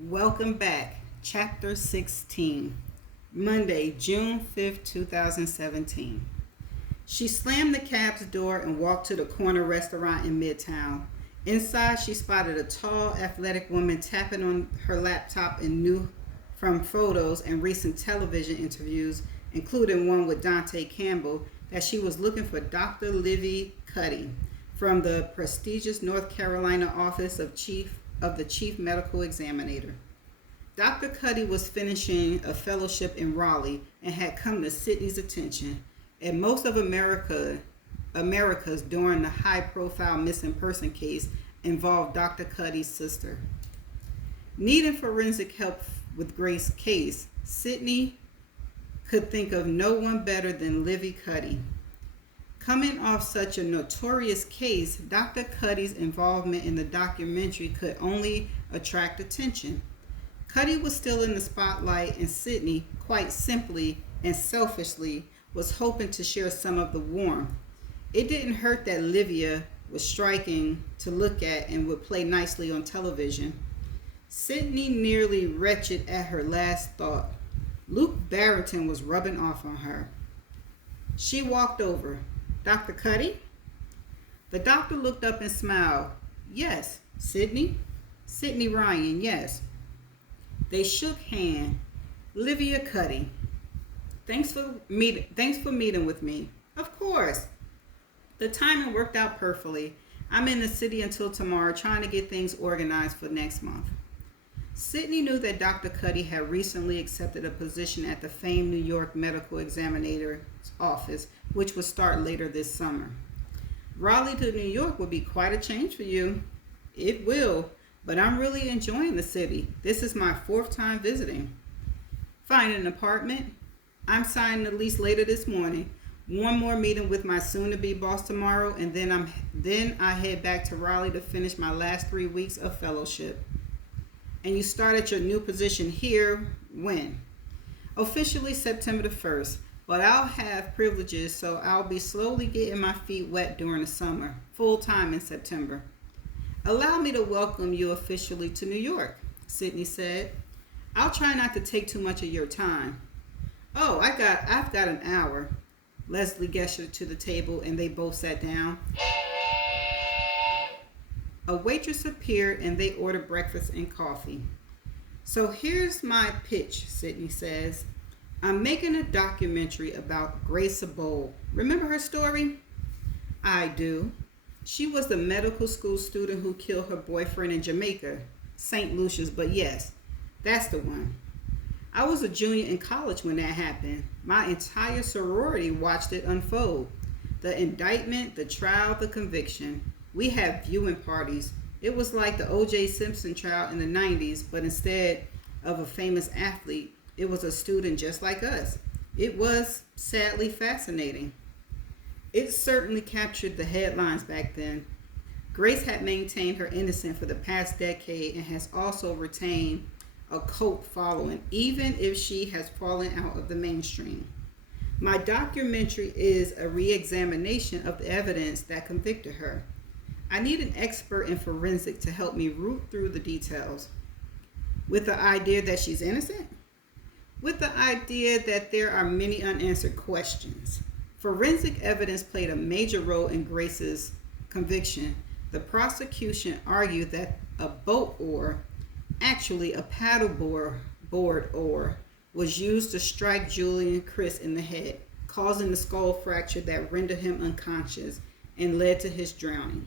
Welcome back. Chapter 16. Monday, June 5th, 2017. She slammed the cab's door and walked to the corner restaurant in Midtown. Inside, she spotted a tall, athletic woman tapping on her laptop and knew from photos and recent television interviews, including one with Dante Campbell, that she was looking for Dr. Livy Cuddy from the prestigious North Carolina Office of the Chief Medical Examiner. Dr. Cuddy was finishing a fellowship in Raleigh and had come to Sydney's attention, and most of America's during the high-profile missing person case involved Dr. Cuddy's sister. Needing forensic help with Grace's case, Sydney could think of no one better than Livy Cuddy. Coming off such a notorious case, Dr. Cuddy's involvement in the documentary could only attract attention. Cuddy was still in the spotlight, and Sydney, quite simply and selfishly, was hoping to share some of the warmth. It didn't hurt that Livia was striking to look at and would play nicely on television. Sydney nearly wretched at her last thought. Luke Barrington was rubbing off on her. She walked over. Dr. Cuddy? The doctor looked up and smiled. Yes, Sydney? Sydney Ryan, yes. They shook hands. Livia Cuddy. Thanks for meeting with me. Of course. The timing worked out perfectly. I'm in the city until tomorrow trying to get things organized for next month. Sydney knew that Dr. Cuddy had recently accepted a position at the famed New York Medical Examiner's office, which would start later this summer. Raleigh to New York would be quite a change for you. It will, but I'm really enjoying the city. This is my fourth time visiting. Find an apartment. I'm signing the lease later this morning. One more meeting with my soon-to-be boss tomorrow, and then I head back to Raleigh to finish my last 3 weeks of fellowship. And you start at your new position here when? Officially September the 1st, but I'll have privileges, so I'll be slowly getting my feet wet during the summer, full-time in September. Allow me to welcome you officially to New York, Sydney said. I'll try not to take too much of your time. Oh, I've got an hour. Leslie gestured to the table, and they both sat down. A waitress appeared, and they ordered breakfast and coffee. So here's my pitch, Sydney says. I'm making a documentary about Grace Bowl. Remember her story? I do. She was the medical school student who killed her boyfriend in Jamaica, St. Lucia's, but yes, that's the one. I was a junior in college when that happened. My entire sorority watched it unfold. The indictment, the trial, the conviction. We had viewing parties. It was like the O.J. Simpson trial in the 90s, but instead of a famous athlete, it was a student just like us. It was sadly fascinating. It certainly captured the headlines back then. Grace had maintained her innocence for the past decade and has also retained a cult following, even if she has fallen out of the mainstream. My documentary is a re-examination of the evidence that convicted her. I need an expert in forensic to help me root through the details. With the idea that she's innocent? With the idea that there are many unanswered questions. Forensic evidence played a major role in Grace's conviction. The prosecution argued that a boat oar, actually a paddleboard oar, was used to strike Julian Crist in the head, causing the skull fracture that rendered him unconscious and led to his drowning.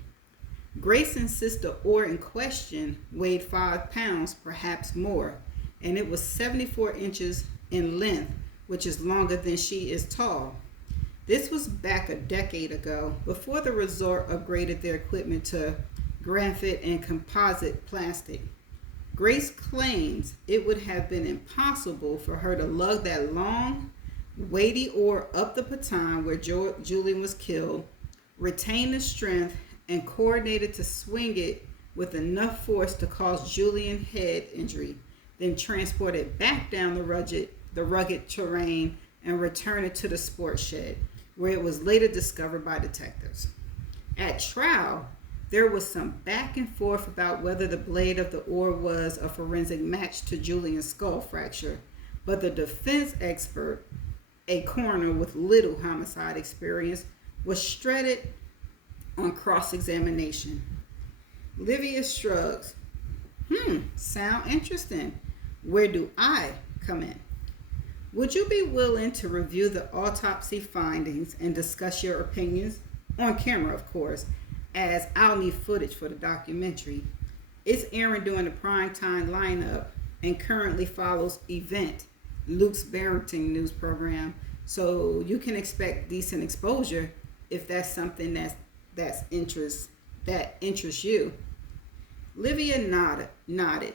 Grace insists the oar in question weighed 5 pounds, perhaps more, and it was 74 inches in length, which is longer than she is tall. This was back a decade ago, before the resort upgraded their equipment to graphite and composite plastic. Grace claims it would have been impossible for her to lug that long, weighty oar up the Potomac where Julian was killed, retain the strength, and coordinated to swing it with enough force to cause Julian head injury, then transport it back down the rugged terrain and return it to the sports shed, where it was later discovered by detectives. At trial, There was some back and forth about whether the blade of the oar was a forensic match to Julian's skull fracture, but the defense expert, a coroner with little homicide experience, was shredded on cross-examination. Livia shrugs. Sound interesting. Where do I come in? Would you be willing to review the autopsy findings and discuss your opinions? On camera, of course, as I'll need footage for the documentary. It's airing during the primetime lineup and currently follows Event, Luke's Barrington news program, so you can expect decent exposure if that's something that interests you. Livia nodded.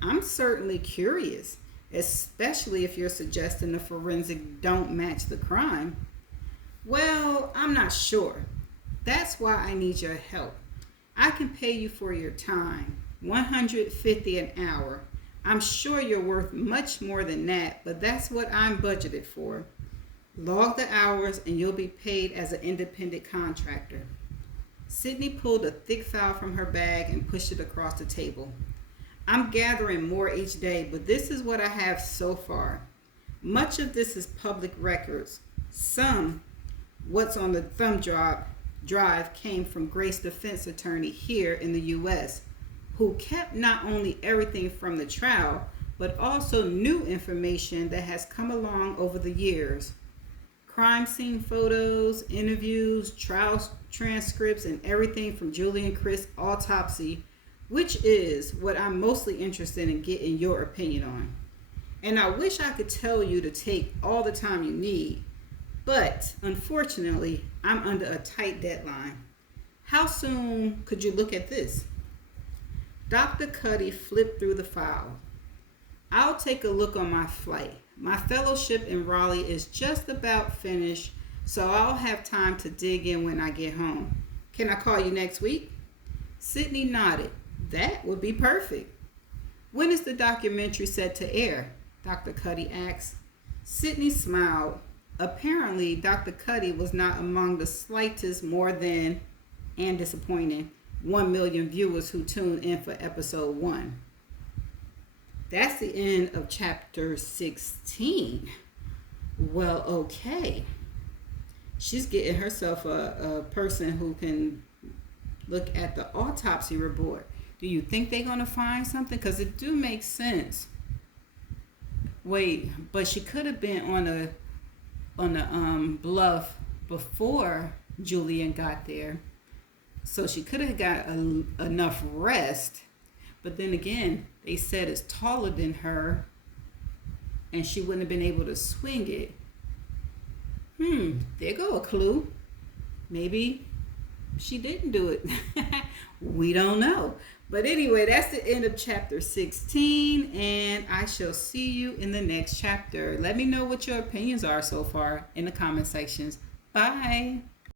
I'm certainly curious, especially if you're suggesting the forensic don't match the crime. Well, I'm not sure. That's why I need your help. I can pay you for your time, $150 an hour. I'm sure you're worth much more than that, but that's what I'm budgeted for. Log the hours and you'll be paid as an independent contractor. Sydney pulled a thick file from her bag and pushed it across the table. I'm gathering more each day, but this is what I have so far. Much of this is public records. What's on the thumb drive came from Grace's defense attorney here in the U.S., who kept not only everything from the trial, but also new information that has come along over the years. Crime scene photos, interviews, trial transcripts, and everything from Julie and Chris' autopsy, which is what I'm mostly interested in getting your opinion on. And I wish I could tell you to take all the time you need, but unfortunately, I'm under a tight deadline. How soon could you look at this? Dr. Cuddy flipped through the file. I'll take a look on my flight. My fellowship in Raleigh is just about finished, so I'll have time to dig in when I get home. Can I call you next week? Sydney nodded. That would be perfect. When is the documentary set to air? Dr. Cuddy asked. Sydney smiled. Apparently, Dr. Cuddy was not among the slightest more than, and disappointing, 1 million viewers who tuned in for episode 1. That's the end of chapter 16. Well, okay. She's getting herself a person who can look at the autopsy report. Do you think they're going to find something? Because it do make sense. Wait, but she could have been on a bluff before Julian got there. So she could have got enough rest. But then again, they said it's taller than her and she wouldn't have been able to swing it. There go a clue. Maybe she didn't do it. We don't know. But anyway, that's the end of chapter 16, and I shall see you in the next chapter. Let me know what your opinions are so far in the comment sections. Bye.